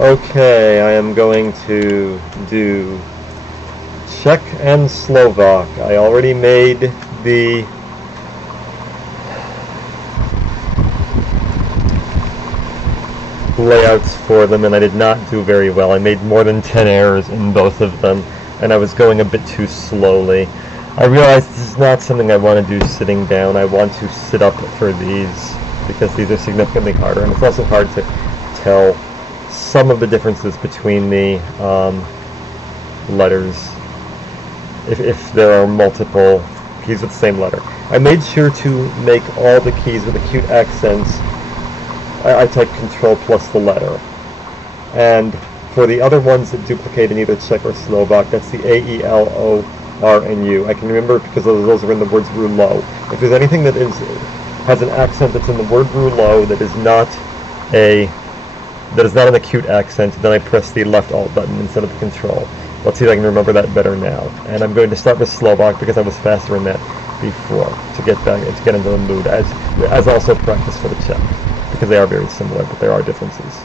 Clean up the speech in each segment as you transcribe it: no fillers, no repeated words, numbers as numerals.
Okay, I am going to do Czech and Slovak. I already made the layouts for them, and I did not do very well. I made more than 10 errors in both of them, and I was going a bit too slowly. I realized this is not something I want to do sitting down. I want to sit up for these, because these are significantly harder, and it's also hard to tell some of the differences between the letters if there are multiple keys with the same letter. I made sure to make all the keys with acute accents. I typed Control plus the letter. And for the other ones that duplicate in either Czech or Slovak, that's the A, E, L, O, R, and U. I can remember it because those are in the words rouleau. If there's anything that has an accent that's in the word rouleau that is not an acute accent, then I press the left Alt button instead of the Control. Let's see if I can remember that better now. And I'm going to start with Slovak because I was faster in that before to get into the mood, as also practice for the Czech, because they are very similar, but there are differences.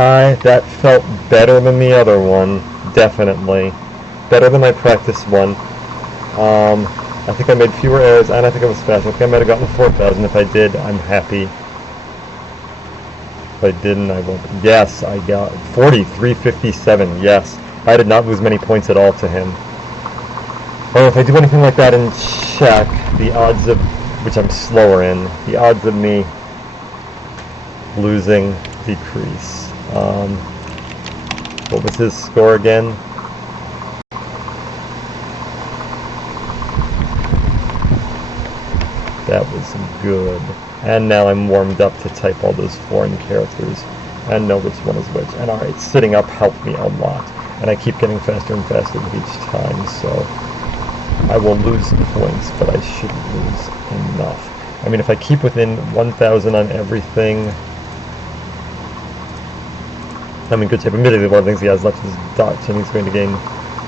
That felt better than the other one, definitely. Better than my practice one. I think I made fewer errors, and I think I was faster. I think I might have gotten 4,000. If I did, I'm happy. If I didn't, I won't. Yes, I got 43.57. Yes, I did not lose many points at all to him. Or if I do anything like that in Czech, the odds of, which I'm slower in, the odds of me losing decrease. What was his score again? That was good. And now I'm warmed up to type all those foreign characters and know which one is which. And alright, sitting up helped me a lot. And I keep getting faster and faster with each time, so I will lose points, but I shouldn't lose enough. I mean, if I keep within 1,000 on everything, I'm in good shape. Admittedly, one of the things he has left is Dutch, and he's going to gain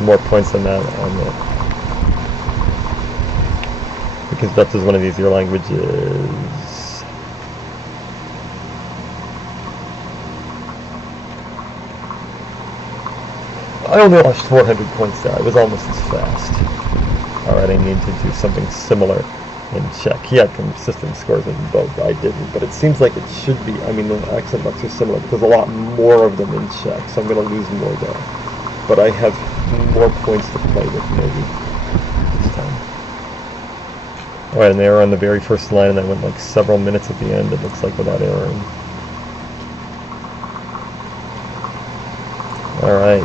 more points than that on it. Because Dutch is one of the easier languages. I only lost 400 points there. I was almost as fast. Alright, I need to do something similar in Czech. He had consistent scores in both. I didn't, but it seems like it should be. I mean, the accent marks are similar, but there's a lot more of them in Czech, so I'm going to lose more there. But I have more points to play with, maybe, this time. Alright, and they were on the very first line, and I went like several minutes at the end, it looks like, without erroring. Alright,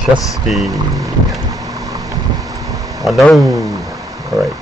Chesky. Oh no! Alright.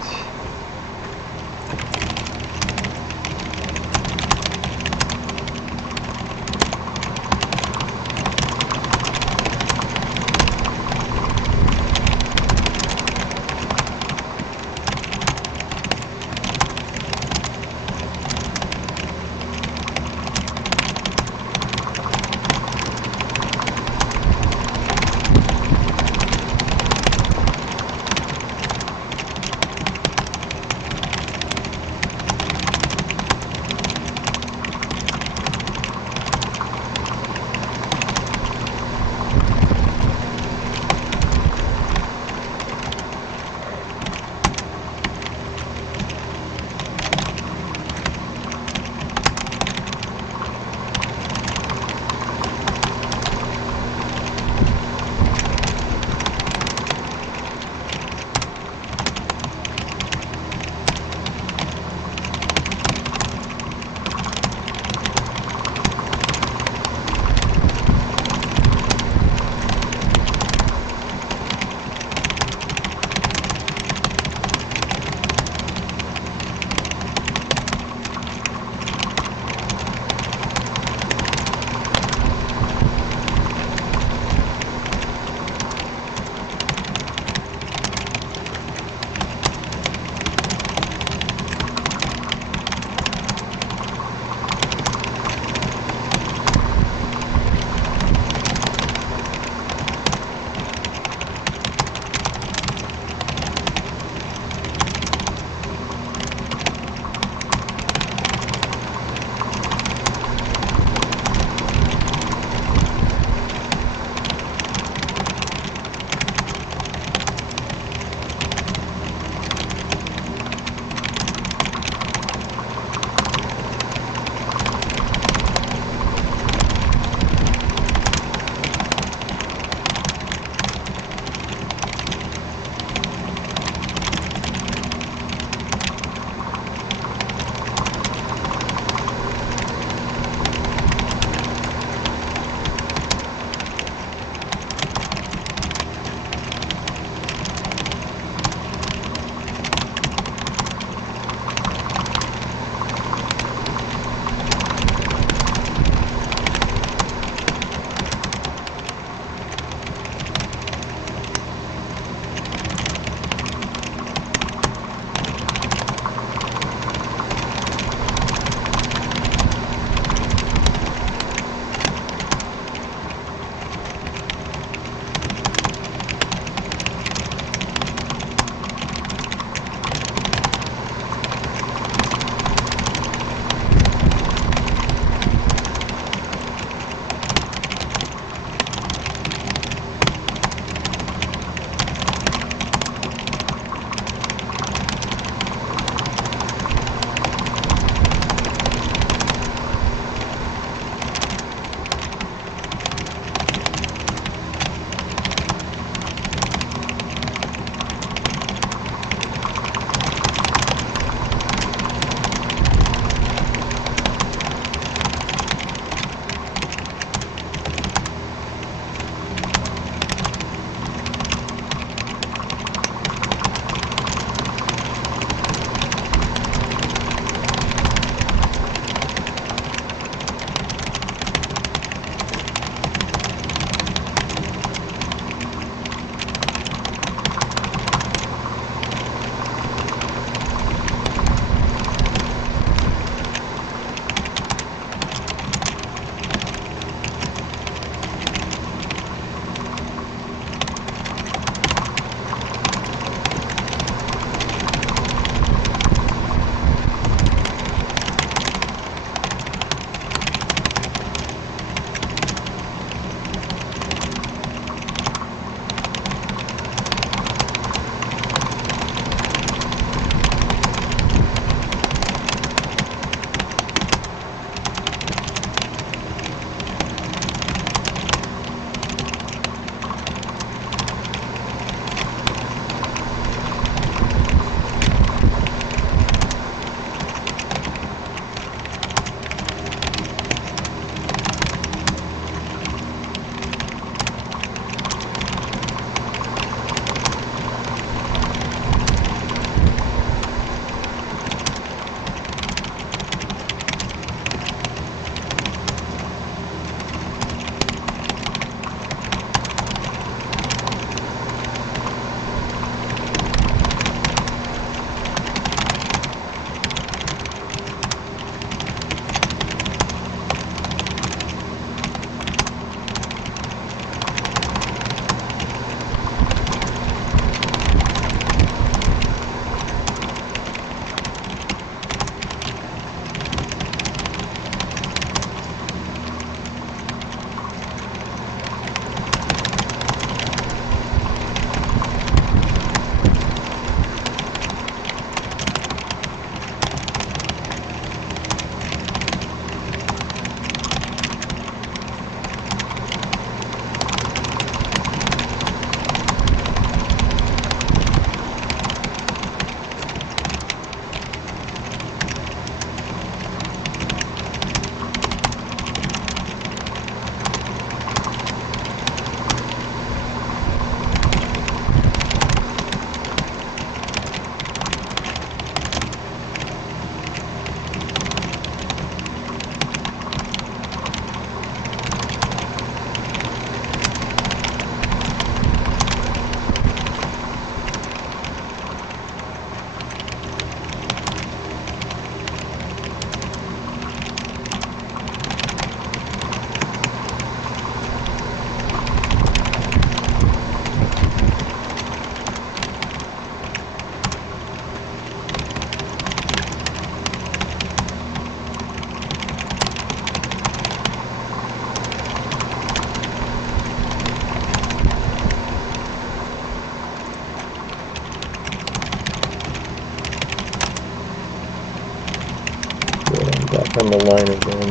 from the line again.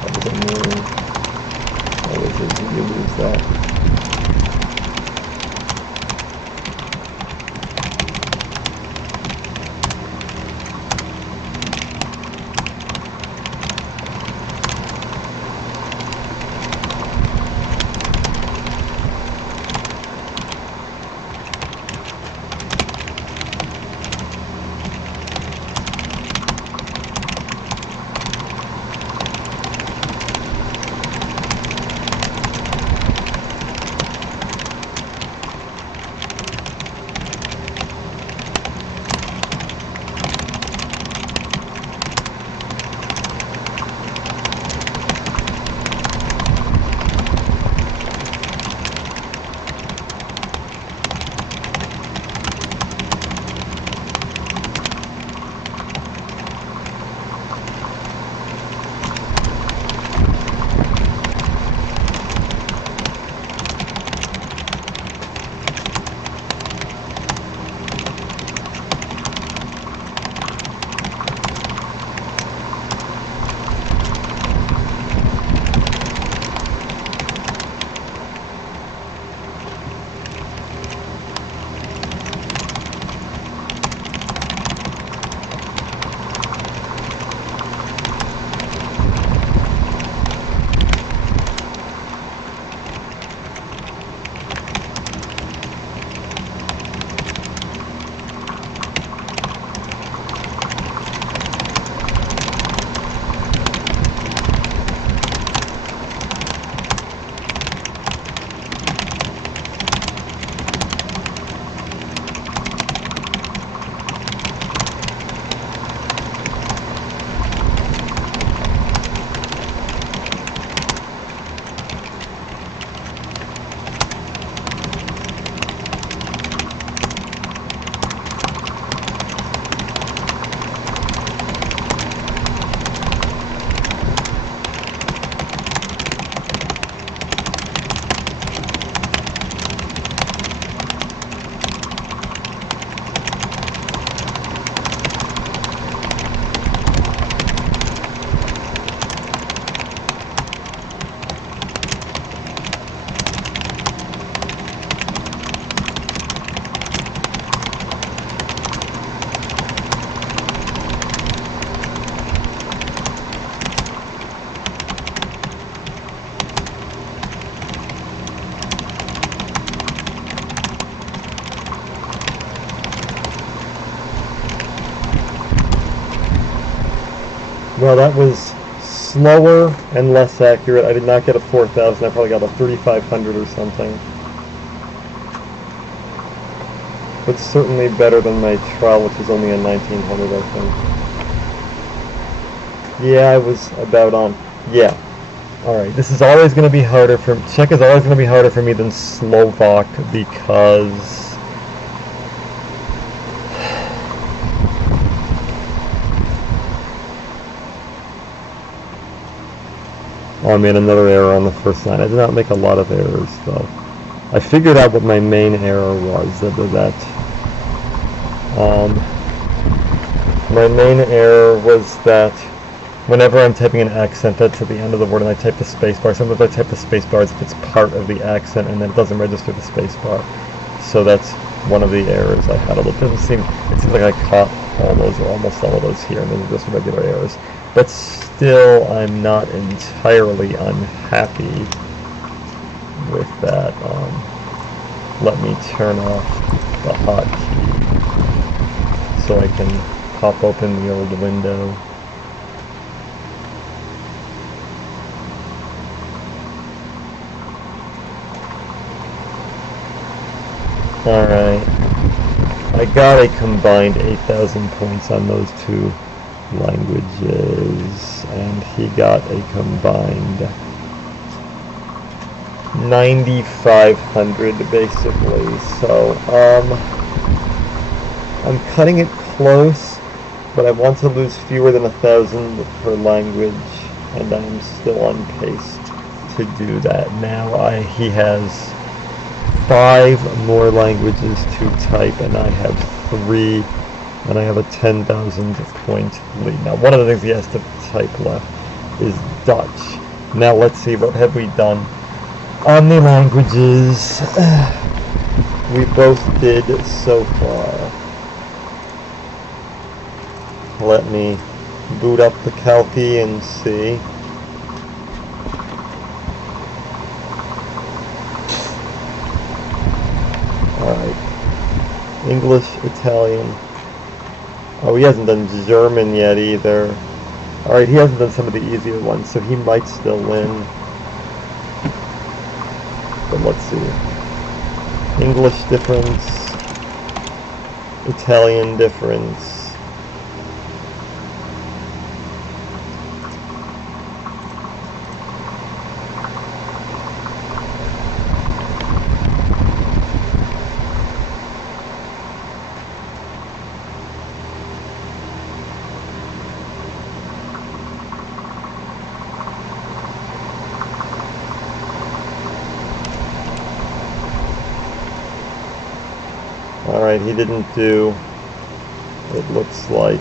That was annoying. Always is when you lose that. Well, that was slower and less accurate. I did not get a 4,000. I probably got a 3,500 or something. But certainly better than my trial, which was only a 1,900, I think. Yeah, I was about on. Yeah. Alright, this is always going to be harder for... Czech is always going to be harder for me than Slovak because... Oh, I made another error on the first line. I did not make a lot of errors, though. I figured out what my main error was. My main error was that whenever I'm typing an accent, that's at the end of the word, and I type the spacebar. Sometimes I type the spacebar as if it's part of the accent, and then it doesn't register the spacebar. So that's one of the errors I had. It seems like I caught all those, or almost all of those here, and then just regular errors. But still, I'm not entirely unhappy with that. Let me turn off the hotkey so I can pop open the old window. Alright, I got a combined 8,000 points on those two languages, and he got a combined 9,500 basically, so I'm cutting it close, but I want to lose fewer than 1,000 per language, and I'm still on pace to do that. Now he has 5 more languages to type, and I have 3 and I have a 10,000 point lead. Now, one of the things he has to type left is Dutch. Now, let's see, what have we done on the languages we both did so far? Let me boot up the Calci and see. Alright. English, Italian. Oh, he hasn't done German yet either. Alright, he hasn't done some of the easier ones, so he might still win. But let's see. English difference. Italian difference. Alright, he didn't do, it looks like,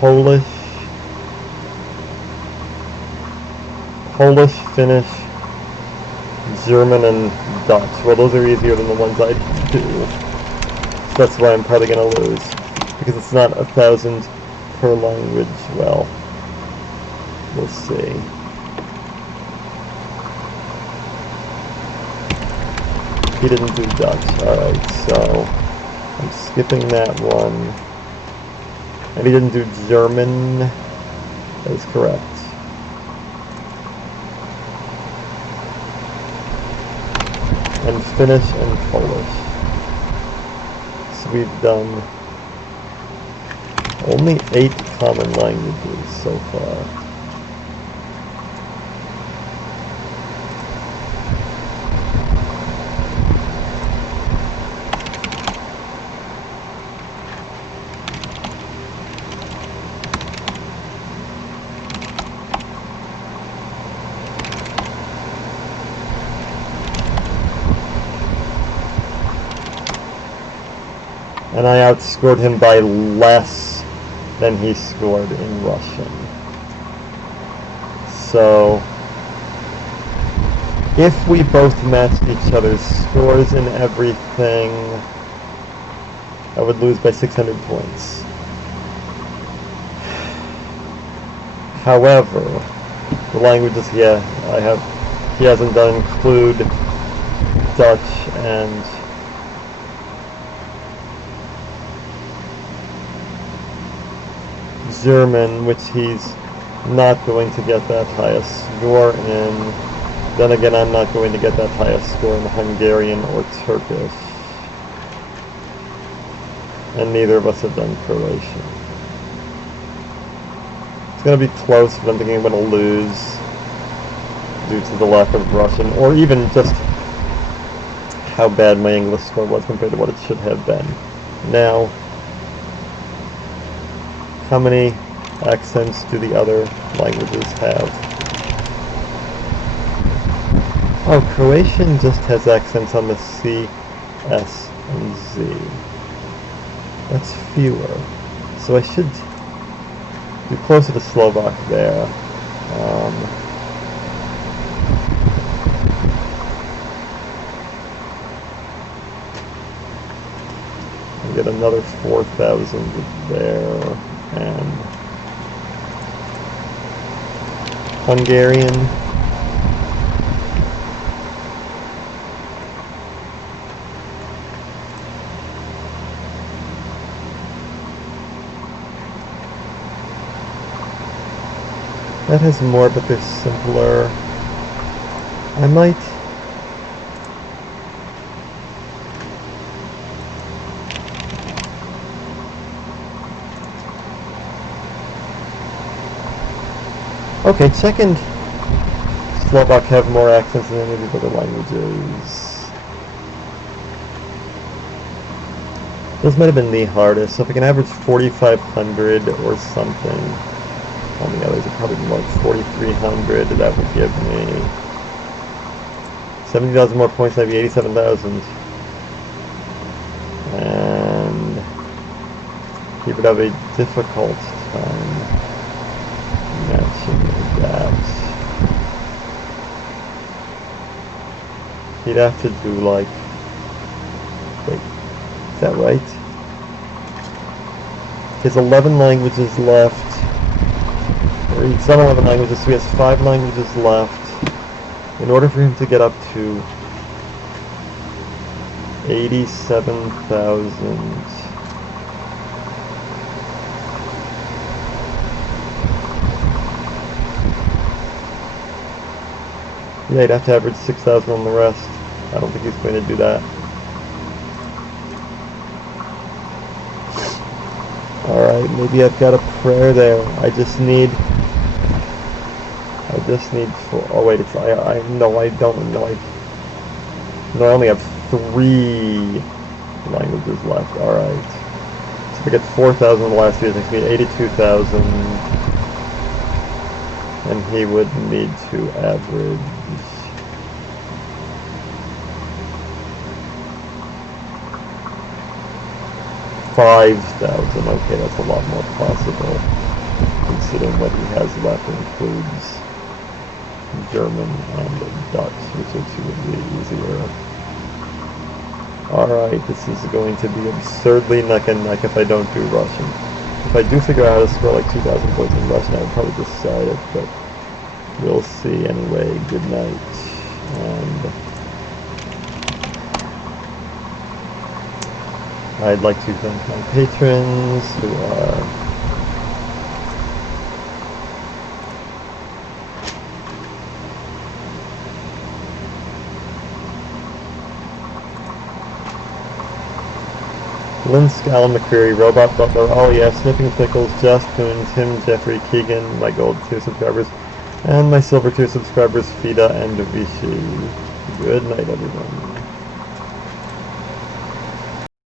Polish, Finnish, German, and Dutch. Well, those are easier than the ones I do. So that's why I'm probably going to lose. Because it's not 1,000 per language. Well, we'll see. He didn't do Dutch. Alright, so I'm skipping that one. And he didn't do German. That is correct. And Finnish and Polish. So we've done only 8 common languages so far. And I outscored him by less than he scored in Russian. So, if we both matched each other's scores in everything, I would lose by 600 points. However, the languages he hasn't done include Dutch and German, which he's not going to get that highest score in. Then again, I'm not going to get that highest score in Hungarian or Turkish. And neither of us have done Croatian. It's going to be close, but I'm thinking I'm going to lose due to the lack of Russian, or even just how bad my English score was compared to what it should have been. Now, how many accents do the other languages have? Oh, Croatian just has accents on the C, S, and Z. That's fewer. So I should be closer to Slovak there. Get another 4,000 there. And Hungarian, that has more, but they're simpler. I might okay, Czech and Slovak have more accents than any of these other languages. This might have been the hardest, so if I can average 4,500 or something, On the others, are probably more like 4,300. That would give me 70,000 more points. That'd be 87,000. And he would have a difficult time matching that. He'd have to do like, wait, is that right? He has 11 languages left. Or he's done 11 languages, so he has 5 languages left. In order for him to get up to 87,000. Yeah, he'd have to average 6,000 on the rest. I don't think he's going to do that. Alright, maybe I've got a prayer there. I just need four. Oh wait, it's no, I don't know. I only have 3 languages left. Alright. So if I get 4,000 in the last year, it's going to be 82,000. And he would need to average 5,000. Okay, that's a lot more possible, considering what he has left includes German and Dutch, which are 2 of the easier. Alright, this is going to be absurdly neck and neck if I don't do Russian. If I do figure out how to score like 2,000 points in Russian, I would probably decide it, but we'll see anyway. Good night. And I'd like to thank my patrons who are Lynn, Scallon, McCreary, Robot Butler, Ollie F, Snipping Pickles, Josh Poon, Tim, Jeffrey, Keegan, my gold 2 subscribers, and my silver 2 subscribers, Fida and Vichy. Good night, everyone.